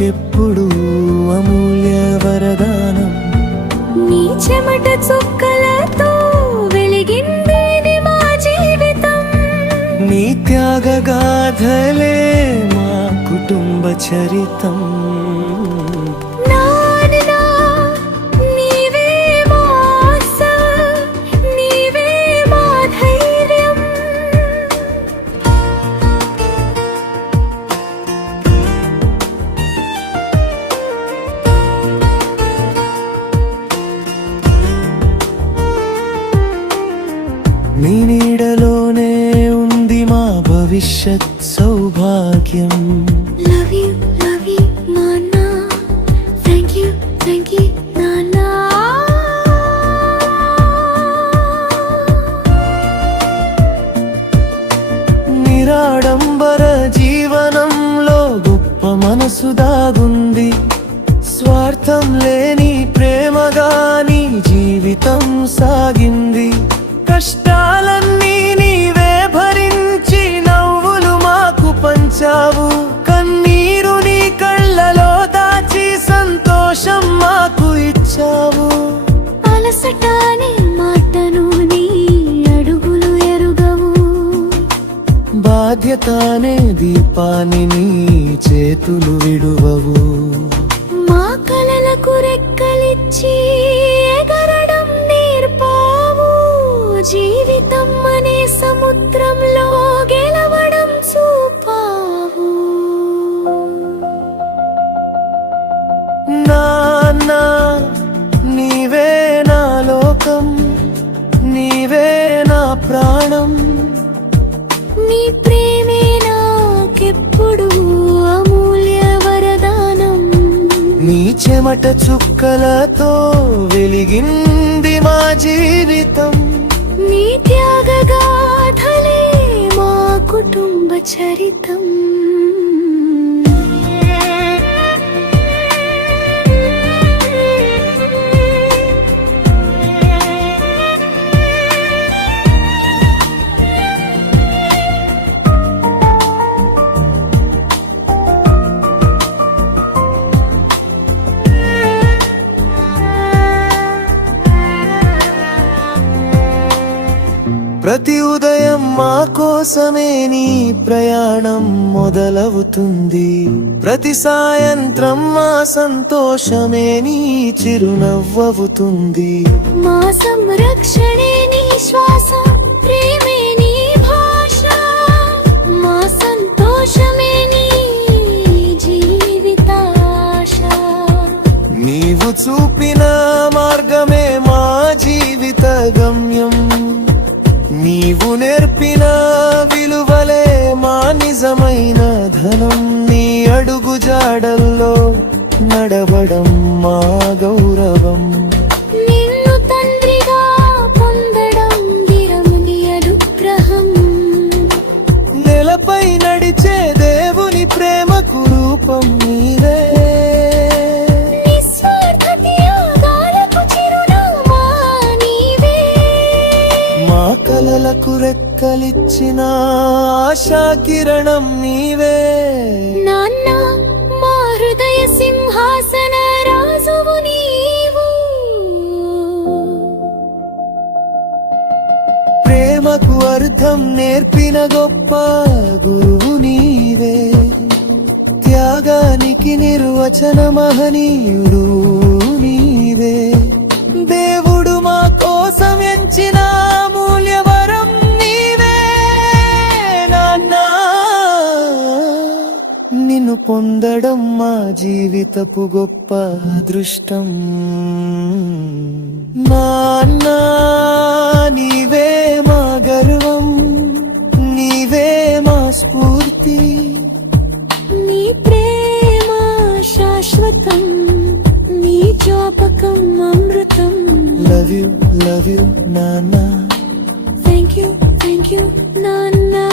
నాకెప్పుడు అమూల్య వరదానం. నీ చెమట చుక్కలతో వెలిగింది మా జీవితం. నీ త్యాగగాథలే మా కుటుంబ చరితం. నీ నీడలోనే ఉంది మా భవిష్యత్ సౌభాగ్యం. లవ్ యు నాన్నా, థ్యాంక్ యూ నాన్నా. నిరాడంబర జీవనంలో గొప్ప మనసు దాగుంది. స్వార్థం లేని ప్రేమగా నీ జీవితం సాగింది. కష్టాలన్నీ నీవే భరించి నవ్వులు మాకు పంచావు. కన్నీరు నీ కళ్ళలో దాచి సంతోషం మాకు ఇచ్చావు. అలసటాని మాటను నీ అడుగులు ఎరుగవు. బాధ్యతనే దీపాన్ని నీ చేతులు విడువవు. మా కలలకు రెక్కలిచ్చి ఎగరడం నేర్పావు. జీవితం అనే సముద్రంలో గెలవడం చూపావు. నాన్నా నీవే నా లోకం, నీవే నా ప్రాణం. నీ ప్రేమే నాకెప్పుడు అమూల్య వరదానం. నీ చెమట చుక్కలతో వెలిగింది మా జీవితం. నీ త్యాగగాథలే మా కుటుంబ చరితం. ప్రతి ఉదయం మా కోసమే నీ ప్రయాణం మొదలవుతుంది. ప్రతి సాయంత్రం మా సంతోషమే నీ చిరునవ్వవుతుంది. మా సంరక్షణే నీ శ్వాస, ప్రేమే నీ భాష. మా సంతోషమే నీ జీవితాశ. నీవు చూపిన మార్గమే మా జీవిత గమ్యం. నీవు నేర్పిన విలువలే మా నిజమైన ధనం. నీ అడుగు జాడల్లో నడవడం మా గౌరవం. నిన్ను తండ్రిగా పొందడం దిరముని అనుగ్రహం. నెలపై నడిచే దేవుని ప్రేమకు రూపం నీవే. మా కలలకు రెక్కలిచ్చిన ఆశా కిరణం నీవే. నాన్న మా హృదయ సింహాసన రాజువు నీవు. ప్రేమకు అర్థం నేర్పిన గొప్ప గురువు నీవే. త్యాగానికి నిర్వచన మహనీయుడు నీవే. దేవుడు మా కోసం ఎంచిన మూల్యవరం నీవే. నాన్నా నిన్ను పొందడం మా జీవితపు గొప్ప అదృష్టం. నాన్నా నీవే మా గర్వం, నీవే మా స్ఫూర్తి. నీ ప్రేమ శాశ్వతం, నీ జ్ఞాపకం అమృతం. లవ్ యు నాన్నా. థ్యాంక్ యూ నాన్నా.